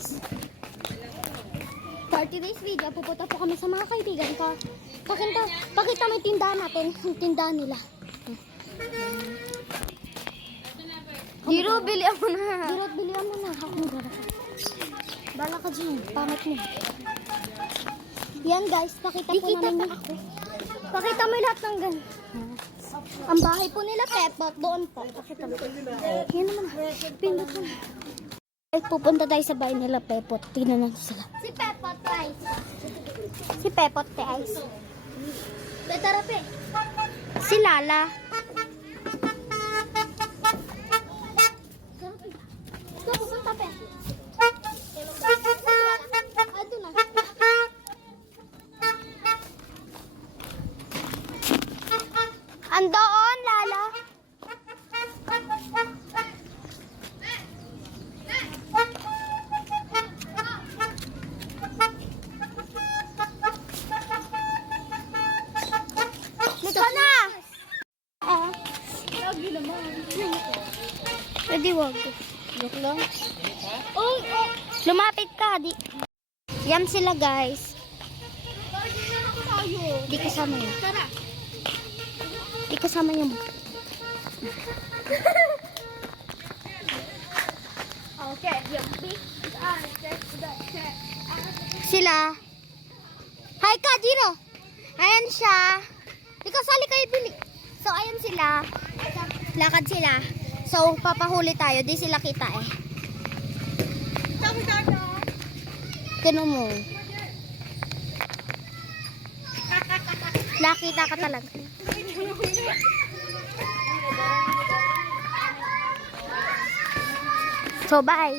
guys. For today's video, pupunta po kami sa mga kaibigan ko. Pakita mo yung tindahan natin. Yung tindahan nila. Diro, bilihan mo na. Dirot, bilihan mo na. Ako nagdara ka. Bala ka dyan. Pangit mo. Yan guys, pakita po namin yung ako. Pakita mo lahat ng gan. Ang bahay po nila, Pepot. Doon po. Pakita mo. Yan naman. Pindot mo. Ay, pupunta tayo sa bahay nila, Pepot. Tingnan natin sila. Si Pepot, guys. Si Pepot, guys. Tara, Pe. Si Lala. Ito, pupunta, Pe. Ado na. Andoon, Lala. Dito na! Lagi naman. Pwede wag. Joke lang. Oh, lumapit ka. Yan sila guys. Di kasama yun. Di kasama yung... Sila. Hi ka, Jiro. Ayan siya. Ikaw sali kayo bili. So, ayan sila. Lakad sila. So, papahuli tayo. Di sila kita eh. Kano mo. Nakita ka talaga. So, bye.